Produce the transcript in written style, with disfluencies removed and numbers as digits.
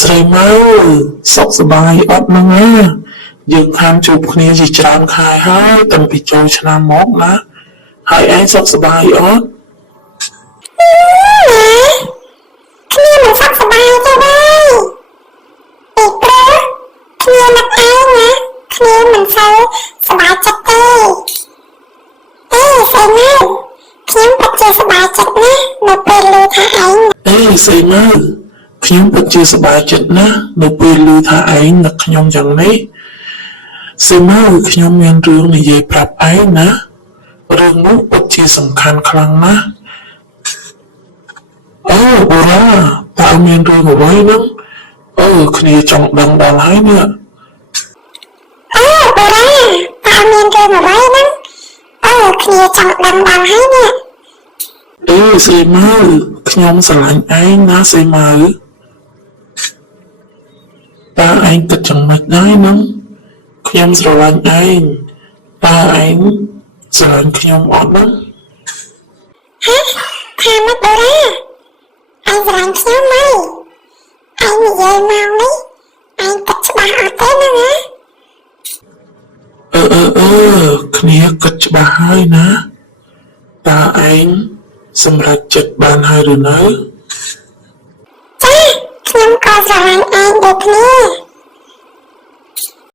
ស្រីម៉ៅសុខសប្បាយអត់ហ្នឹងណាយើងខានជួបគ្នាជាច្រើនខែហើយតាំងពីចូលឆ្នាំមកណាហើយឯងសុខសប្បាយអត់គ្នាមិនសុខសប្បាយទេដែរពីព្រោះគ្នានឹកឯងណាគ្នាមិនសូវសប្បាយចិត្តទេស្អីម៉ៅខ្ញុំពិតជាសប្បាយចិត្តណាស់នៅពេលឮថាឯងស្អីម៉ៅខ្ញុំពិតជាសប្បាយចិត្តណាស់នៅពេលឮថាឯងនឹកខ្ញុំយ៉ាងនេះស្អីម៉ៅខ្ញុំមានរឿងនិយាយប្រាប់ឯងណារឿងនោះពិតជាសំខាន់ខ្លាំងណាស់បុរាតើមានរឿងអ្វីហ្នឹងគ្នាចង់ដឹងដល់ហើយនេះបុរាតើមានរឿងអ្វីហ្នឹងគ្នាចង់ដឹងដល់ហើយនេះស្អីម៉ៅខ្ញុំស្រឡាញ់ឯងណាស្អីម៉ៅតើឯងគិតយ៉ាងម៉េចដែរហ្នឹងខ្ញុំស្រឡាញ់ឯងតើឯងស្រឡាញ់ខ្ញុំអត់ហ្នឹងថាម៉េចបុរាឯងស្រឡាញ់ខ្ញុំម៉ៅឯងនិយាយមកនេះឯងគិតច្បាស់អត់ទេណាគ្នាគិតច្បាស់ហើយណាតើឯងសម្រេចចិត្តបានហើយឬនៅចាខ្ញុំក៏ស្រឡាញ់ឯងដូចគ្នា